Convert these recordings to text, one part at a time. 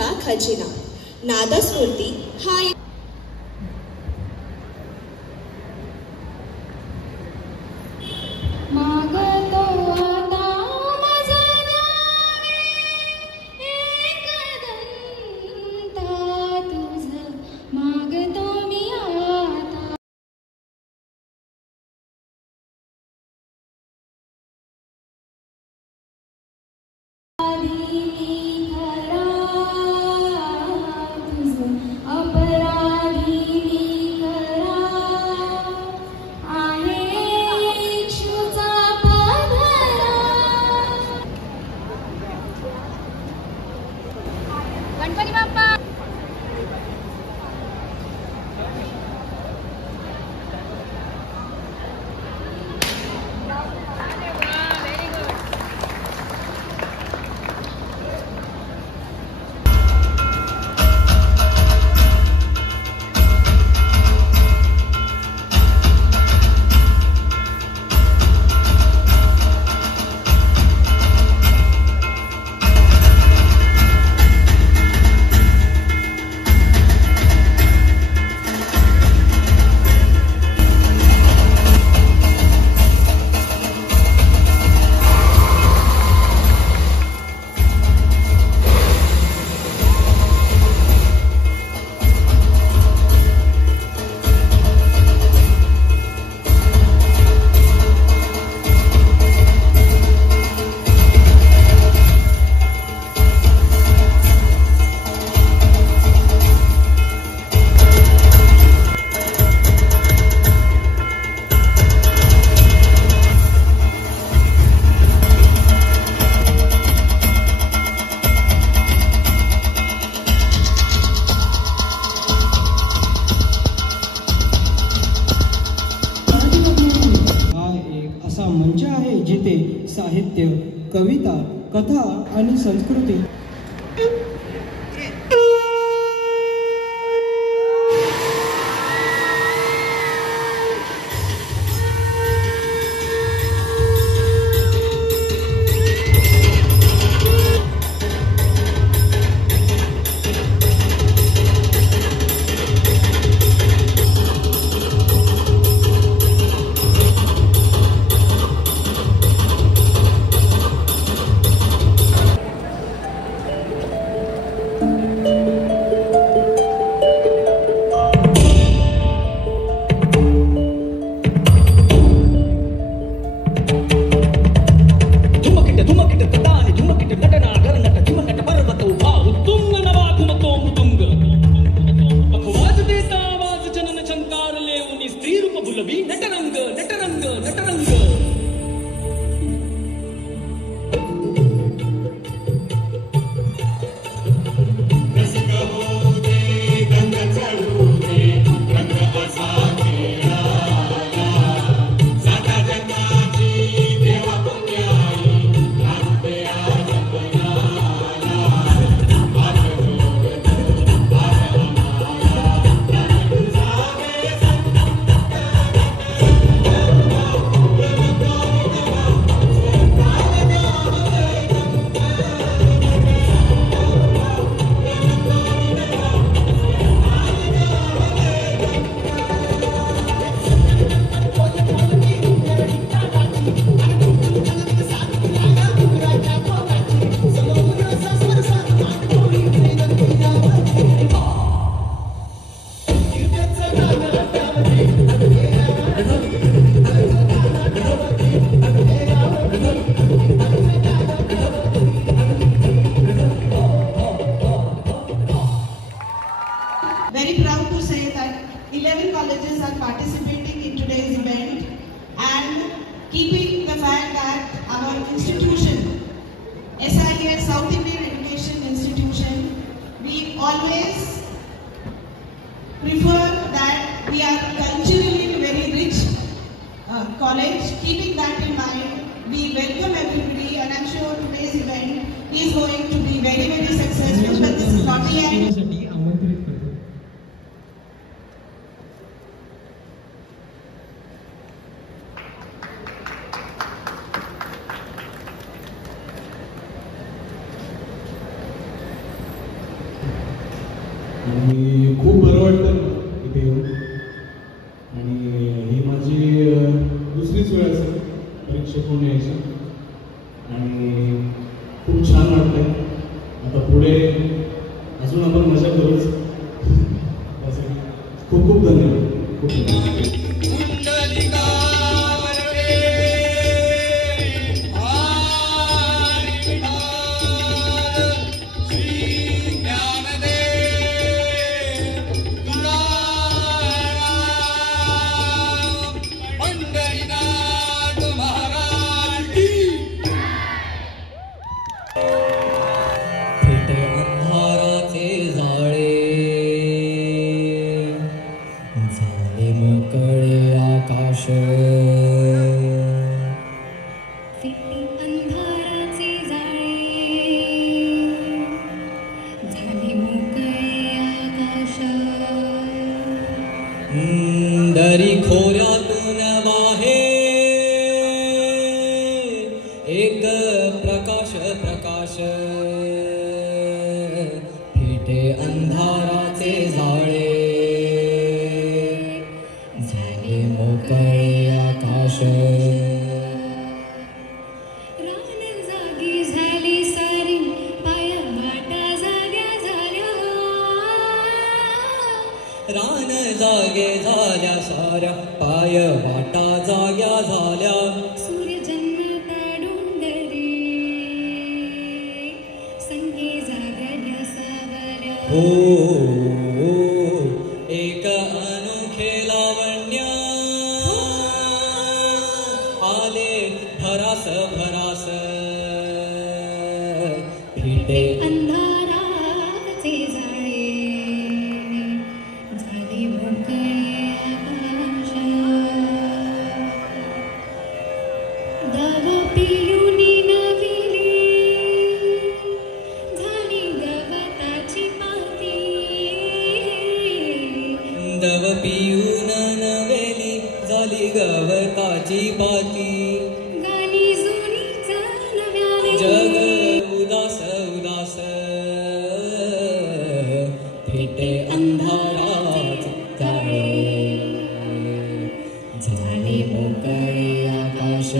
नादाचा खजिना. नादस्फूर्ती हा मंच आहे जिथे साहित्य, कविता, कथा आणि संस्कृती Very proud to say that 11 colleges are participating in today's event, and keeping the fact that our institution, SIS South Indian Education Institution, we always prefer that we are culturally very rich college. Keeping that in mind, we welcome everybody, and I'm sure today's event is going to be very, very successful. But this is not the end. आणि खूप बरं वाटतं इथे येऊन. आणि ही माझी दुसरीच वेळ असेल परीक्षा होऊन यायची आणि खूप छान वाटतंय. आता पुढे अजून आपण मजा करूच. त्यासाठी खूप खूप धन्यवाद. खूप धन्यवाद. दरी खोऱ्यातून वाहे एक प्रकाश प्रकाश फिटे अंधाराचे जाळे झाले मोकळे आकाश रान जागी झाली सारी पाय वाटा जाग्या झाल्या रान जागे झाल्या साऱ्या पाय वाटा जाग्या झाल्या सूर्य जन्मता डोंगरी संगे जागल्या सावल्या हो एक अनोखे लावण्य आले भरास भरास फिटे अंधाराचे जाळे झाले मोकळे आकाश दव पियुनी नविली झाली गवताची पाती दव पिऊन नवेली झाली गवताची पाती गाणी जुनीच नव्याने जग उदास उदास फिटे अंधारात जाळे झाले मोकळे आकाश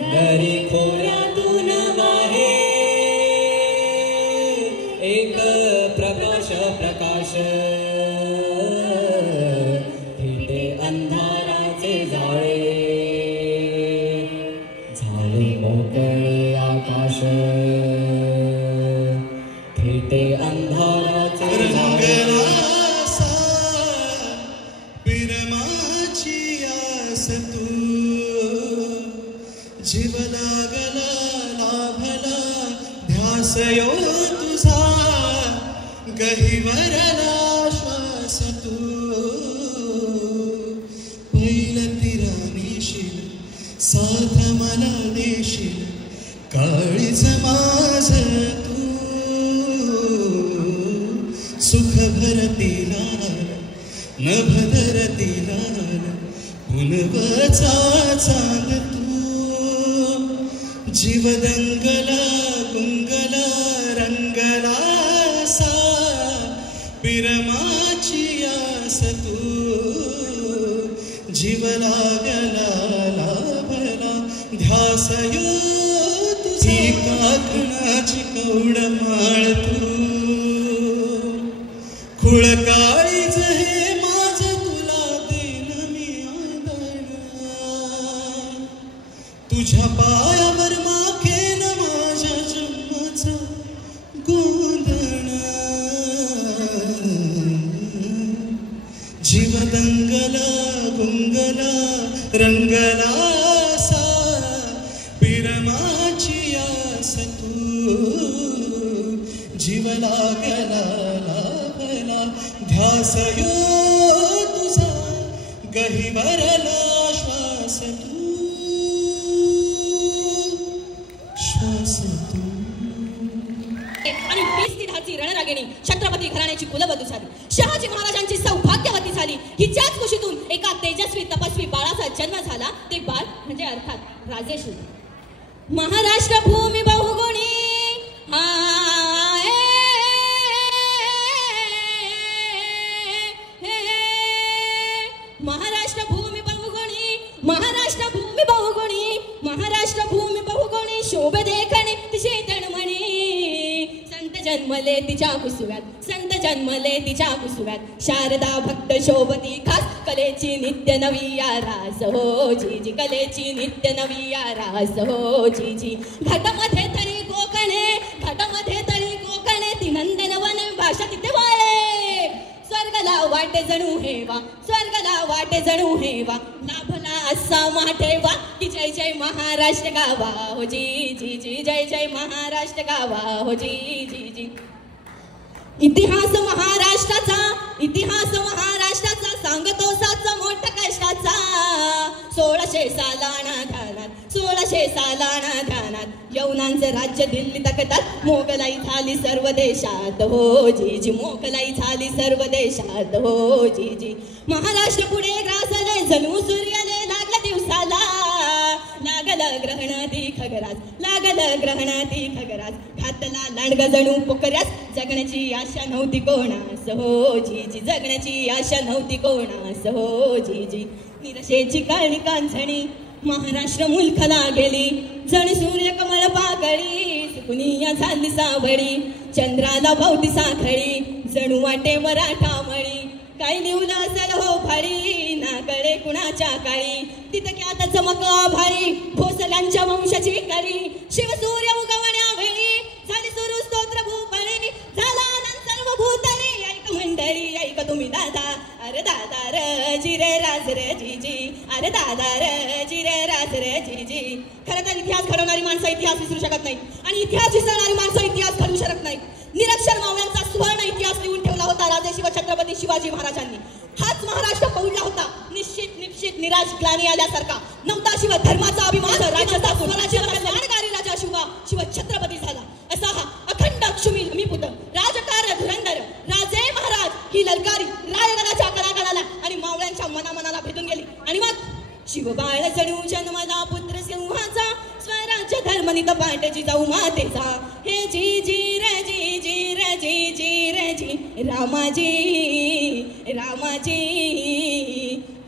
दरी खोऱ्यातून वाहे एक प्रकाश प्रकाश फिटे अंधाराचे जाळे झाले मोकळे आकाश फिटे अंधाराचे जाळे पिरमाची आस तू जीव लागला लाभला ध्यास यो तुझा गहिवरला श्वास तू पहिलं तिरानीशील साथ मला देशील काळीच माझ तू सुख भरतीला नभ धरतीला पुनवचा चांद तू जीव दंगला गुंगला रंगला सा पिरमाची आस तू जीव लागला लाभला ध्यास यो तुझी काकणाची कवड माळ तू खुळकाळीच हे माझ तुला देन मी आदळ तुझ्या पायावर माखेन माझ्या जन्माचा गोंधळ जीव दंगला गुंगला रंगला सा पिरमाची आस तू जीव लागला लाभला ध्यास यो तुझा गहिवरला श्वास तू श्वास तू. आणि 20 तिधाची रणरागिणी छत्रपती घराण्याची कुलवधू झाली. शहाजी महाराजांची सौभाग्यवती झाली. हिच्याच कुशीतून एका तेजस्वी तपस्वी बाळाचा जन्म झाला. ते बाळ म्हणजे अर्थात राजेश्री. महाराष्ट्र भूमी बहुगुणी हाय जन्मले तिच्या कुसुव्यात, संत जन्मले तिच्या कुसुव्यात, शारदा भक्त शोभती खास, कलेची नित्य नवी आरास हो जीजी, कलेची नित्य नवी आरास हो जीजी. घाटामध्ये तरी कोकणे, घाटामध्ये तरी कोकणे, ती नंदनवन भाषा तिथे वाळे. स्वर्गला वाटे जणू हेवा, स्वर्गला वाटे जणू हेवा, लाभला असा माठेवा, की जय जय महाराष्ट्र गावा हो जी जी जी, जय जय महाराष्ट्र गावा हो जी जी जी. इतिहास महाराष्ट्राचा, इतिहास महाराष्ट्राचा, सांगतो साचा मोठा कष्टाचा. 1600 सालाना ध्यानात, 1600 सालाना ध्यानात, यवनांचं राज्य दिल्ली तकतात, मोगलाई झाली सर्व देशात हो जी जी, मोगलाई झाली सर्व देशात हो जी जी. महाराष्ट्र पुढे ग्रासले जणू सूर्याने लागला दिवसाला, लागलं ग्रहण ती खगरास, लागलं ग्रहण ती खगरास, घातला लांडग जणू पोकऱ्यास, जगण्याची आशा नव्हती कोणास हो जी जी, जगण्याची आशा नव्हती कोणास हो जी जी. निराशेची काळी कांझणी महाराष्ट्र मुलखाला गेली, जण सूर्य कमळ पाकळी, सुकुनिया झाली सावळी, चंद्राला भोवती साखळी, जणू वाटे मराठा मळी. काय लिवलं असेल हो फाळी, ना कळे कुणाच्या काळी, तितक्यात चमक आभाळी, भोसल्यांच्या वंशाची कळी, शिवसूर्य उगवण्या वेळी, झाली सुरू स्तोत्र भूपळी, झाला आनंद सर्व भूतळी. ऐक मंडळी ऐक तुम्ही दादा, अरे दादा र जिरे राज रे जी जी, अरे दादा र जिरे राज रे जी जी. खरं तर इतिहास घडवणारी माणसं इतिहास विसरू शकत नाही, आणि इतिहास विसरणारी माणसं इतिहास घडवू शकत नाही. निरक्षर मावळ्यांचा सुवर्ण इतिहास लिहून ठेवला होता राजे छत्रपती शिवाजी महाराजांनी. हाच महाराष्ट्र पडला होता निश्चित निश्चित निराश ग्लानी आल्यासारखा. नव्हता शिव धर्माचा अभिमान, राज्याचा स्वराज्य कल्याणकारी राजा शिव छत्रपती झाला. असा हा अखंड अक्षुमी भूमिपुत राजकार धुरंधर राजे महाराज ही ललकारी रायगडाच्या कणाकणाला आणि मावळ्यांच्या मनामनाला भेटून गेली. आणि मग शिवबाळ जणू जन्मला पुत्र सिंहाचा, स्वराज्य धर्मनित पांड्याची जाऊ मातेचा. हे जी जी रे जी जी रे जी जी रे जी, रामाजी रामाजी.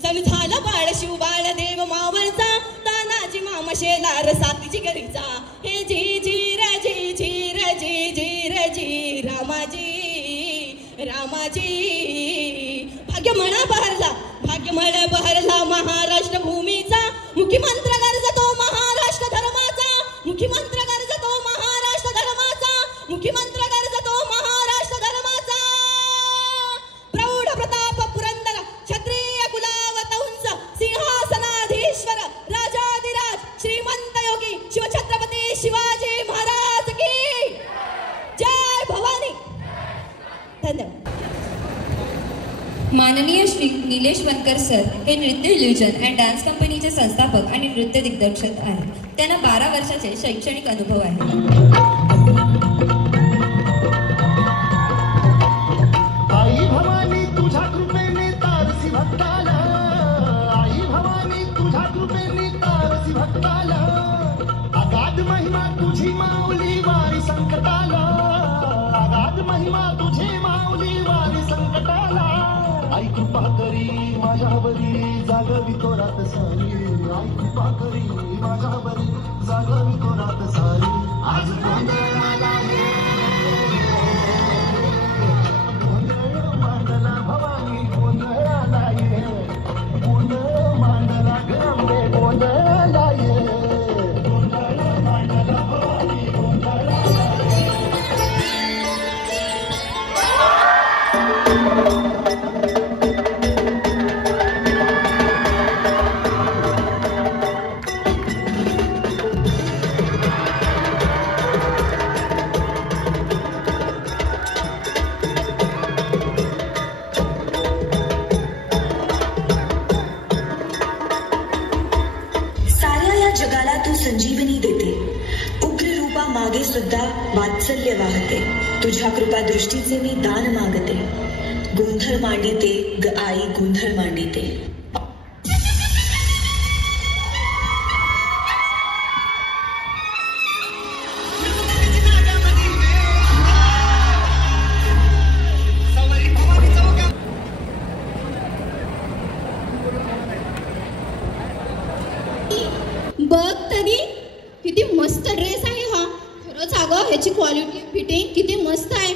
जणू झालं बाळ शिवबाळ देव मावळचा, तानाजी मामा शेलार सातीची गरीचा. हे जी जी रे जी जी रे जी जी रे जी, रामाजी रामाजी. भाग्यमळा बहरला, भाग्यमळ बहरला महाराष्ट्र भूमीचा, मुख्यमंत्र गरजतो महाराष्ट्र धर्माचा, मुख्यमंत्र गरजतो महाराष्ट्र धर्माचा, मुख्यमंत्र गरजतो महाराष्ट्र धर्माचा. प्रौढ प्रताप पुरंदर क्षत्रिय कुलावतंस, सिंहासनाधीश्वर राजाधिराज श्रीमंत योगी शिवछत्रपती शिवाजी महाराज की जय भवानी. धन्यवाद. माननीय श्री निलेश वनकर सर हे नृत्य इल्युजन अँड डान्स कंपनीचे संस्थापक आणि नृत्य दिग्दर्शक आहेत. त्यांना 12 वर्षाचे शैक्षणिक अनुभव आहे. आई भवानी तुझ्या कृपेने तारसी भक्ताला, आई भवानी तुझ्या कृपेने तारसी भक्ताला, अगाध महिमा तुझी माऊली वारी संकटाला, अगाध महिमा तुझी माऊली वारी संकटाला. आई कृपा करी माझ्यावरी जागवी तो रात सारी, आई कृपा करी माझ्यावरी जागवी तो रात सारी. आज गोंधळाला गोंधळ मांडला भवानी, गोंधळाला ये गोंधळ मांडला गंगे, गोंधळाला ये गोंधळ मांडला भवानी, गोंधळाला ये. संजीवनी देते, उग्र रूपा मागे सुद्धा वात्सल्य वाहते, तुझ्या कृपा दृष्टीचे मी दान मागते. गोंधळ मांडिते ग आई, गोंधळ मांडिते. बघ तरी किती मस्त ड्रेस आहे हा. खरंच अगं ह्याची क्वालिटी फिटिंग किती मस्त आहे.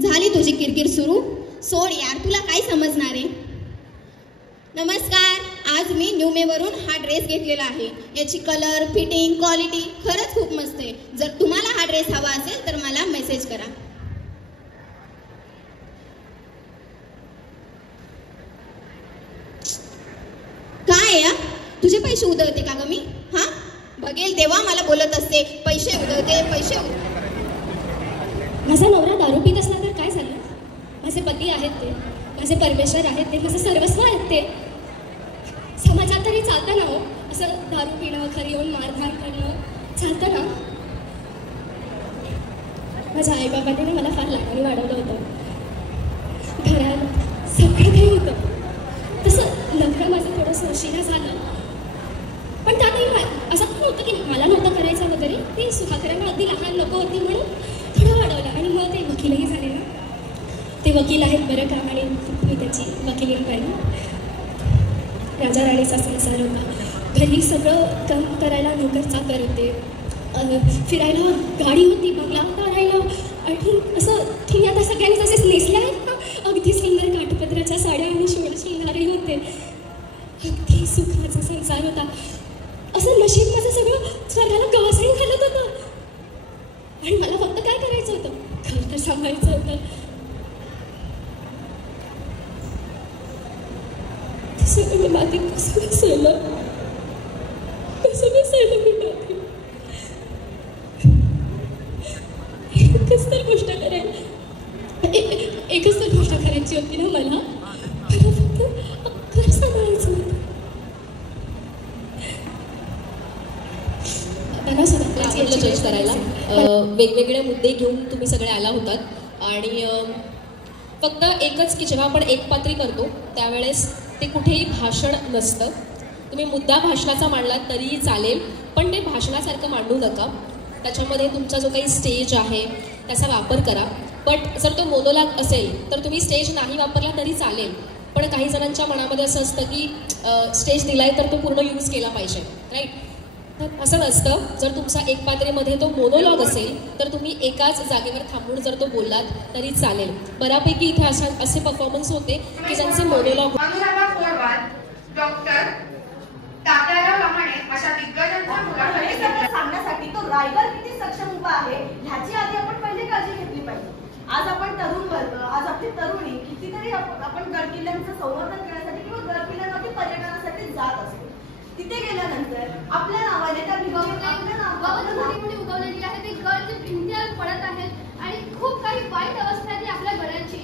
झाली तुझी किरकिर सुरू. सोड यार, तुला काय समजणार आहे. नमस्कार, आज मी न्यूमेवरून हा ड्रेस घेतलेला आहे. याची कलर, फिटिंग, क्वालिटी खरंच खूप मस्त आहे. जर तुम्हाला हा ड्रेस हवा असेल तर मला मेसेज करा. काय या, तुझे पैसे उधळते का ग मी? हा, बघेल तेव्हा मला बोलत असते पैसे उधळते पैसे. माझा नवरा दारू पित असला तर काय झालं? माझे पती आहेत ते, माझे परमेश्वर आहेत ते, माझं सर्वस्व आहेत ते. समाजात तरी चालतं ना हो असं दारू पिणं, घरी येऊन मारहाण करणं चालतं ना? माझ्या आईबाबांनी मला फार लहान वाढवलं होतं. घरात सगळं काही होतं. तसं लग्न माझं थोडंसं उशिरा झालं, पण त्यातही असं नव्हतं की मला नव्हतं करायचं वगैरे. ती सुहागरांना अगदी लहान नको होती म्हणून थोडं वाढवलं. आणि मग ते वकीलही झाले ना. ते वकील आहेत बरं का, आणि मी त्याची वकिलीन पाहिली. राजा राणीचा संसार होता. घरी सगळं काम करायला नोकर चाकर होते. फिरायला गाडी होती, बंगला होता राहायला. आणि असं तुम्ही आता सगळ्यांनी तसेच नेसले आहेत ना, अगदी सुंदर काठपदराच्या साड्या आणि शोणशृंगारही होते. अगदी सुखाचा संसार होता. असं नशीब माझं सगळं स्वर्गाला गवसणी घालत होतं. आणि मला फक्त काय करायचं होतं? घर तर सांभाळायचं होतं. सगळं मी मातीत कसं मिसळलं मी मातीत. एकच तर गोष्ट करायची होती ना मला फक्त घर सांभाळायचं होतं. जज करायला वेगवेगळे मुद्दे घेऊन तुम्ही सगळे आला होतात. आणि फक्त एकच की जेव्हा आपण एकपात्री करतो त्यावेळेस ते कुठेही भाषण नसतं. तुम्ही मुद्दा भाषणाचा मांडलात तरीही चालेल, पण ते भाषणासारखं मांडू नका. त्याच्यामध्ये तुमचा जो काही स्टेज आहे त्याचा वापर करा. बट जर तो मोनोलॉग असेल तर तुम्ही स्टेज नाही वापरला तरी चालेल. पण काही जणांच्या मनामध्ये असं असतं की स्टेज दिलाय तर तो पूर्ण यूज केला पाहिजे, राईट? तर असं नसतं. जर तुमचा एकपात्रीमध्ये तो मोनोलॉग असेल तर तुम्ही एकाच जागेवर थांबून जर तो बोललात तरी चालेल. बऱ्यापैकी इथे असे परफॉर्मन्स होते की ज्यांचे मोनोलॉग. डॉक्टर तात्याराव लहाणे अशा दिग्गजांच्या मुलाखती सांगण्यासाठी तो रायगर किती सक्षम उभा आहे ह्याची आधी आपण पहिले काळजी घेतली पाहिजे. आज आपण तरुण वर्ग, आज आपली तरुणी कितीतरी आपण गडकिल्ल्यांचं संवर्धन करण्यासाठी किंवा गडकिल्ल्यांवरती पर्यटनासाठी जात असतो. तिथे गेल्यानंतर आपल्या नावाने त्या भिंती उगवलेली आहे. ते गड जे भिंती पडत आहेत आणि खूप काही वाईट अवस्था आहे आपल्या गडांची.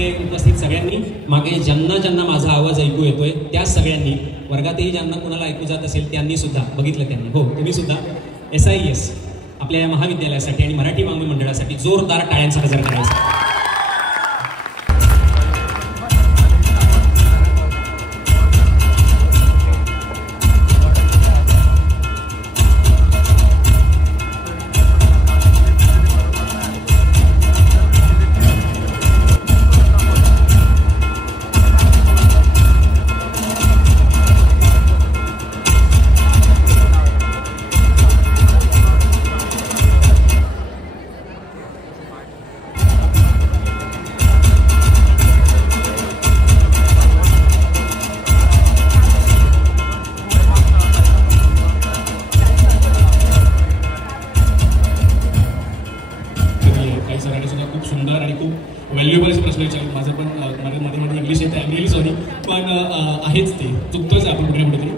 इथे उपस्थित सगळ्यांनी, मागे ज्यांना ज्यांना माझा आवाज ऐकू येतोय त्या सगळ्यांनी, वर्गातही ज्यांना कुणाला ऐकू जात असेल त्यांनी सुद्धा बघितलं, त्यांनी हो तुम्ही सुद्धा SIES आपल्या या महाविद्यालयासाठी आणि मराठी वाङ्मय मंडळासाठी जोरदार टाळ्यांचा गजर करायचा. व्हॅल्युएबल प्रश्न विचारले. माझं पण मध्ये इंग्लिश येतं, ॲम रिअली सॉरी, पण आहेच ते चुकतोच आपण कुठे कुठेतरी.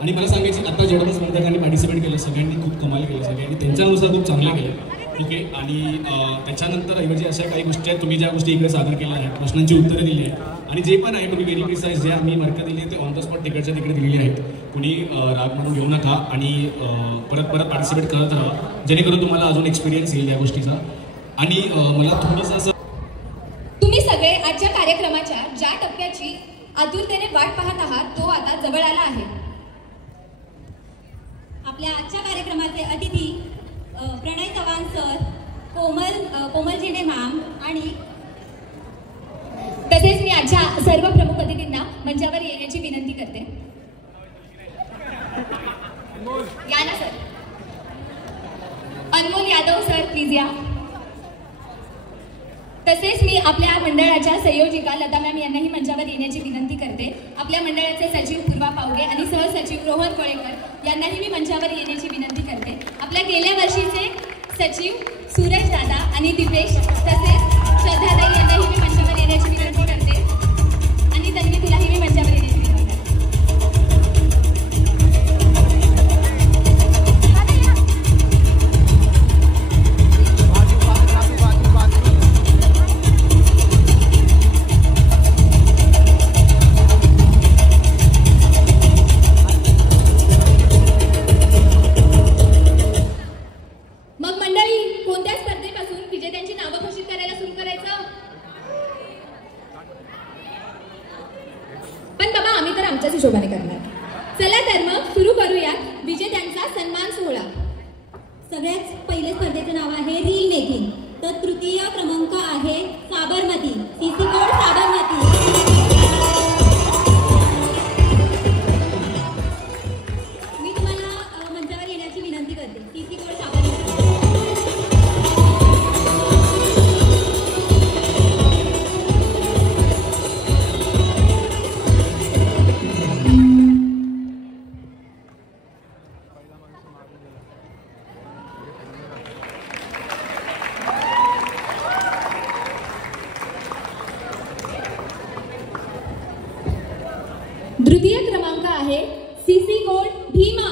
आणि मला सांगायचं आता जेवढं पण स्पर्धकांनी पार्टिसिपेट केलं सगळ्यांनी खूप कमाल केलं, सगळ्यांनी त्यांच्यानुसार खूप चांगलं केलं. ठीक आहे. आणि त्याच्यानंतर ऐवजी अशा काही गोष्टी आहेत, तुम्ही ज्या गोष्टी इकडे सादर केल्या आहेत, प्रश्नांची उत्तरं दिली आहेत आणि जे पण आहे तुम्ही व्हेरी प्रिसाईज जे आम्ही मार्क दिली ते ऑन द स्पॉट तिकडच्या तिकडे दिलेली आहेत. कुणी राग म्हणून घेऊ नका आणि परत परत पार्टिसिपेट करत राहा, जेणेकरून तुम्हाला अजून एक्सपिरियन्स येईल या गोष्टीचा. आणि मला थोडंसं असं, तुम्ही सगळे आजच्या कार्यक्रमाच्या ज्या टप्प्याची आतुरतेने वाट पाहत आहात तो आता जवळ आला आहे. आपल्या आजच्या कार्यक्रमाचे अतिथी प्रणय चव्हाण सर, कोमल झेंडे मॅम आणि तसेच मी आजच्या सर्व प्रमुख अतिथींना मंचावर येण्याची विनंती करते. या ना sir. Anmol Yadav sir please या. तसेच मी आपल्या मंडळाच्या संयोजिका लता मॅम यांनाही मंचावर येण्याची विनंती करते. आपल्या मंडळाचे सचिव पूर्वा पावगे आणि सहसचिव रोहन कोळेकर यांनाही मी मंचावर येण्याची विनंती करते. आपल्या गेल्या वर्षीचे सचिव सूरज दादा आणि दिपेश तसेच श्रद्धाताई यांनाही मी मंचावर येण्याची विनंती करते. आणि तन्वी तुलाही मी मंचावर येण्याची विनंती करते. हिशोबाने करणार. चला तर मग सुरू करूया विजेत्यांचा सन्मान सोहळा. सगळ्यात पहिले स्पर्धेचं नाव आहे रील मेकिंग. तर तृतीय क्रमांक आहे साबरमती, सीसी कोड साबरमती. मी तुम्हाला मंचावर येण्याची विनंती करते. CC code Sabarmati. तृतीय क्रमांक आहे सीसी कोड भीमा.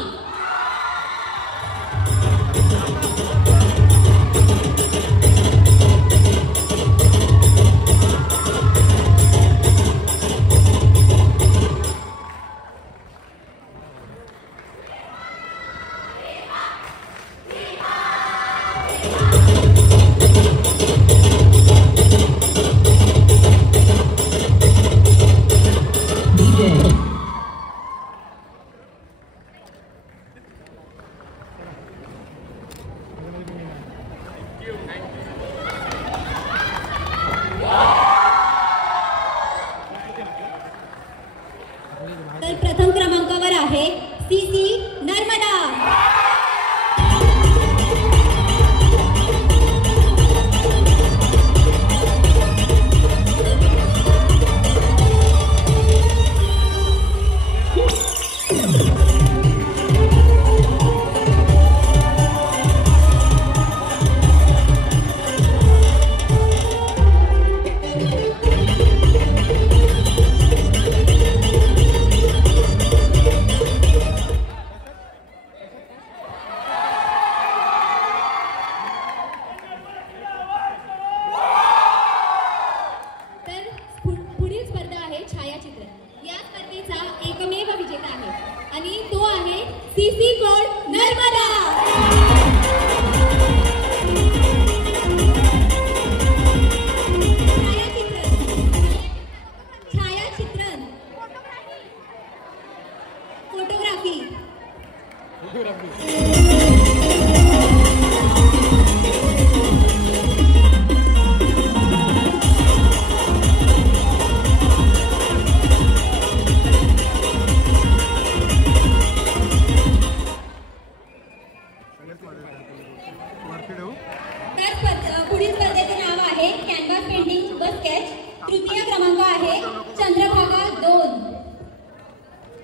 तर पुढील स्पर्धेचं नाव आहे कॅनव्हास पेंटिंग व स्केच. तृतीय क्रमांक आहे चंद्रभागा 2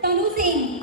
तनु सिंग.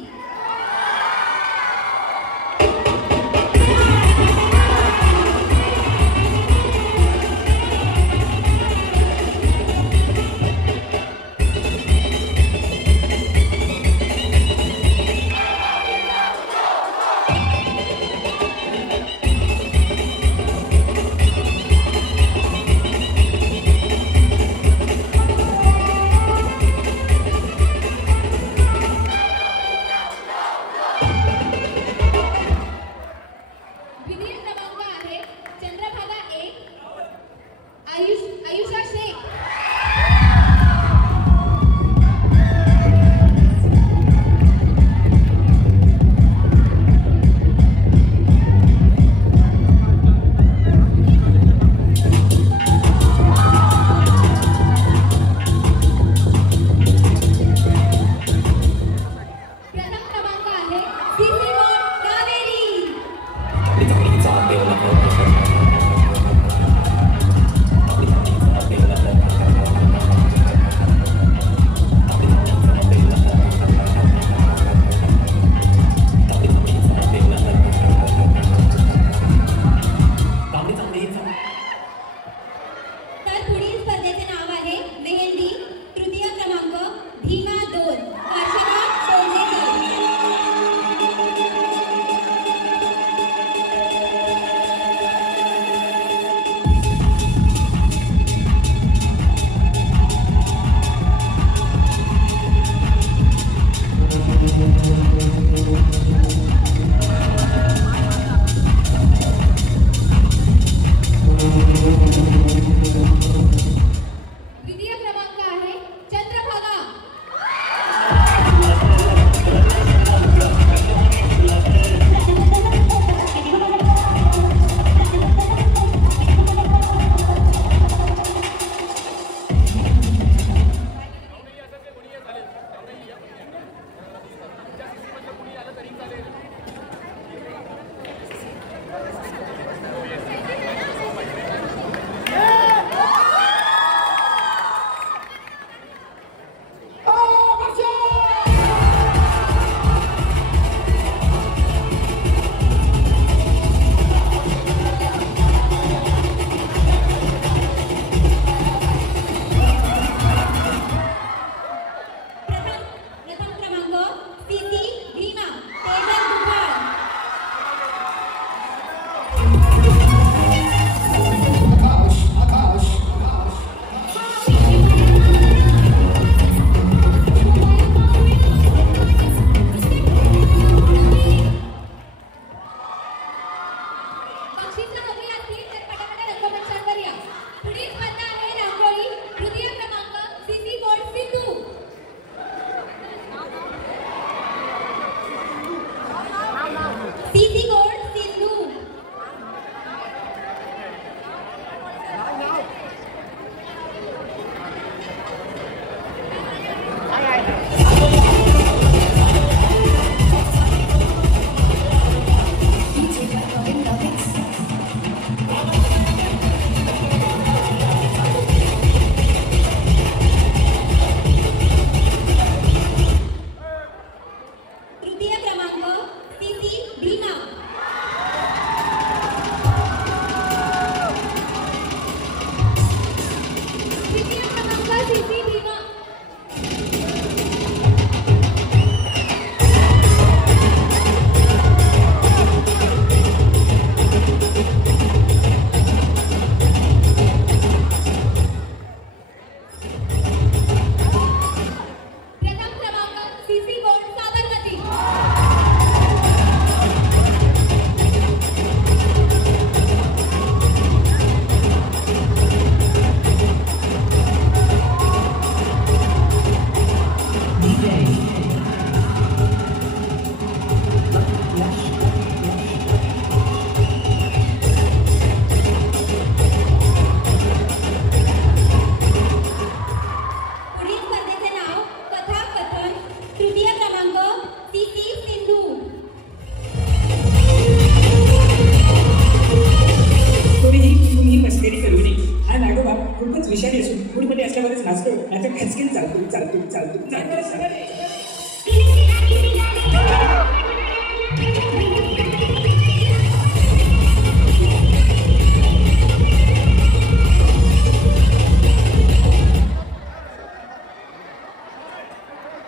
हुशारी असून मूडमध्ये असल्यामध्येच नाचतो नाहीतर खचकीन चालतो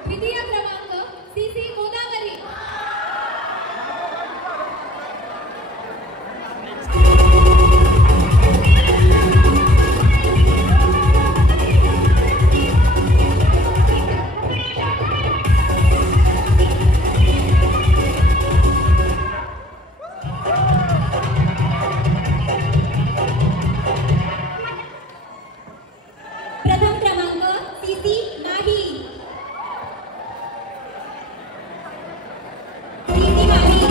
द्वितीय क्रमांक CC गोदावरी. प्रथम क्रमांक CC माही. CC माही.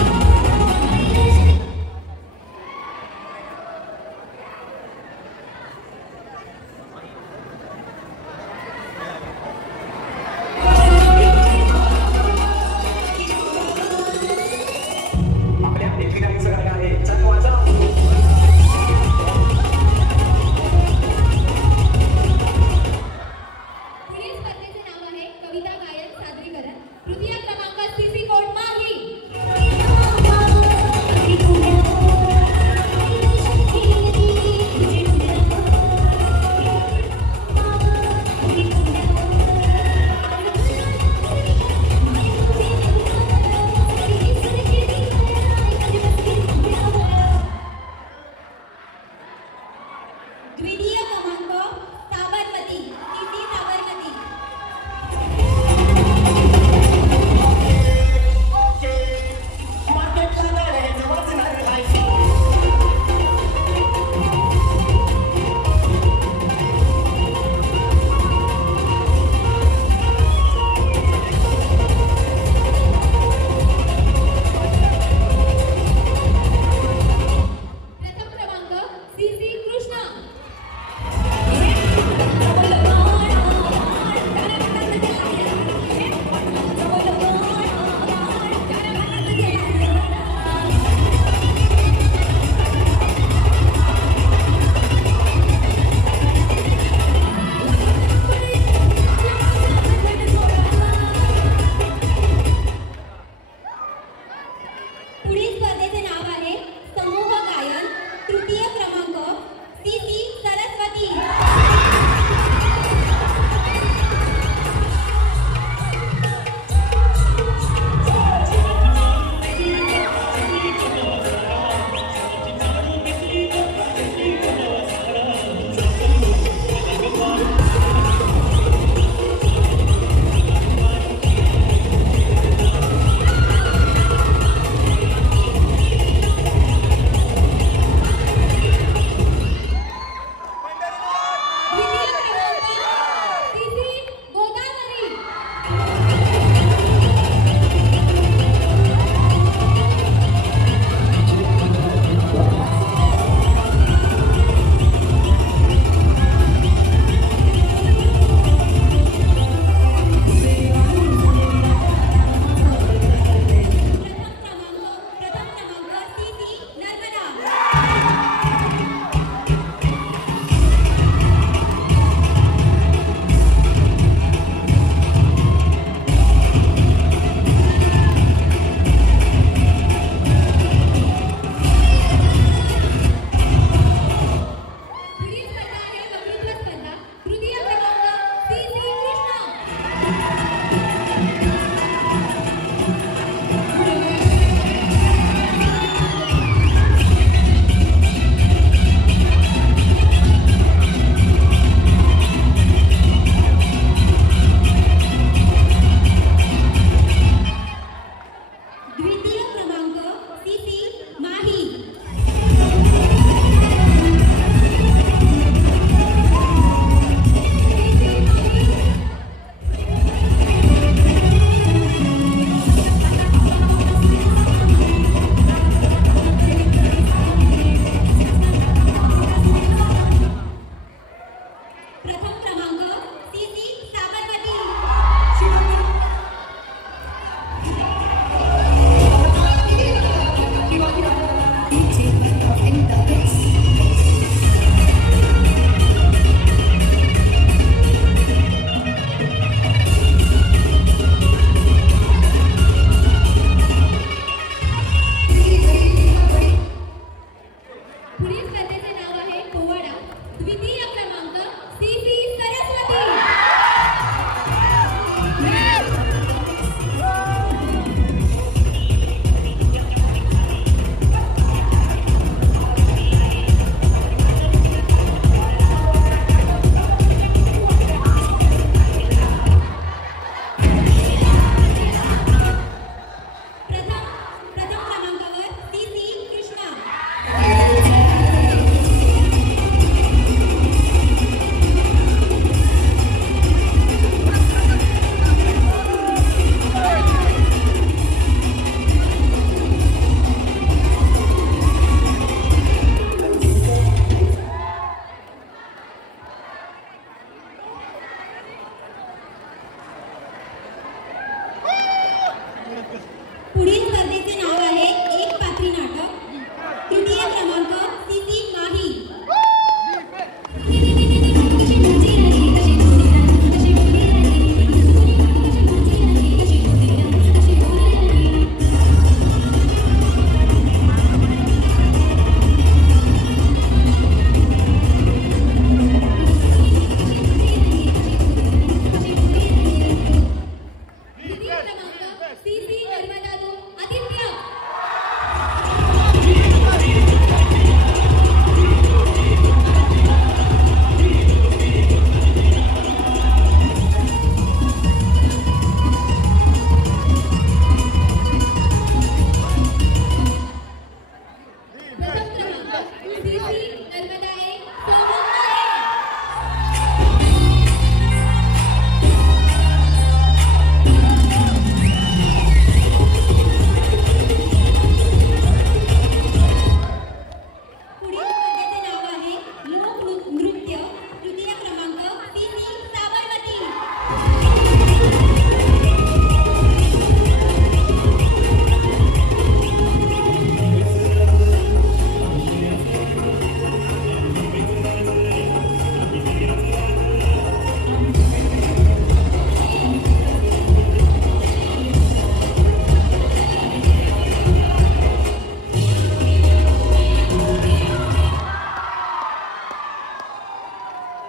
आपल्या लेखिकांचं गाणं आहे चालू वाजव. पुढील स्पर्धेचे नाव आहे कविता गायन सादरीकरण. तृतीय क्रमांक CC कोट माही. द्वितीय क्रमांक साबरमती. CC साबरमती. प्रथम क्रमांक CC कृष्णा.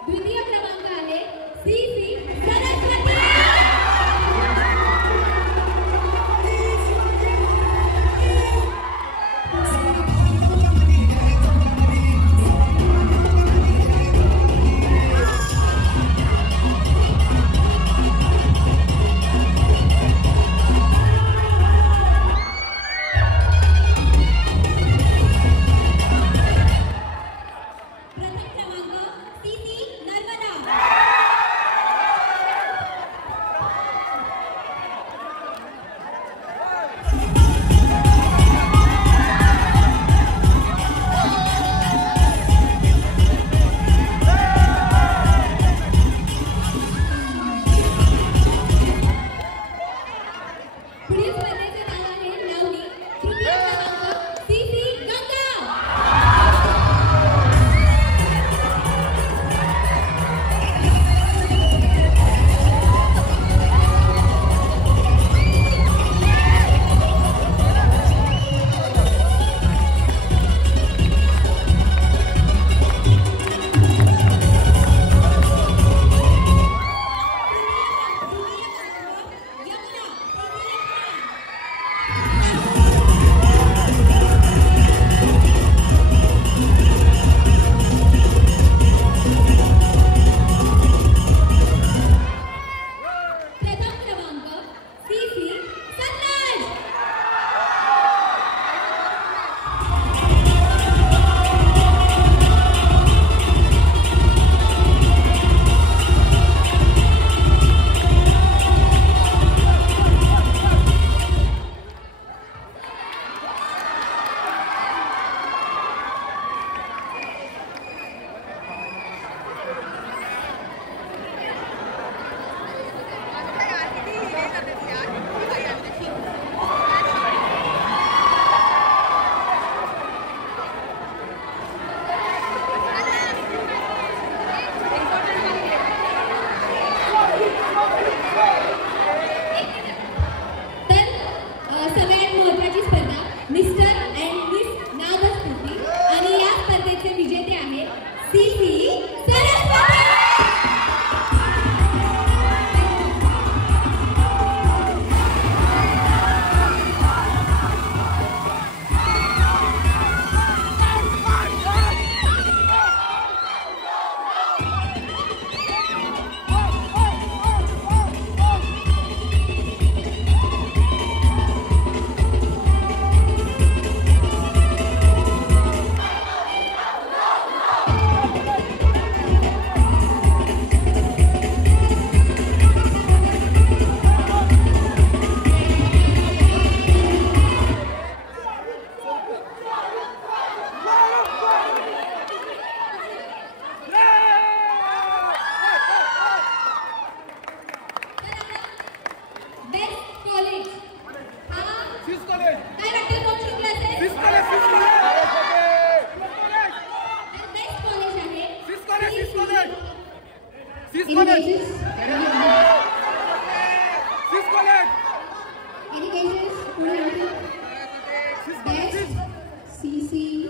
द्वितीय क्रमांक आहे CC सरस्वती. CC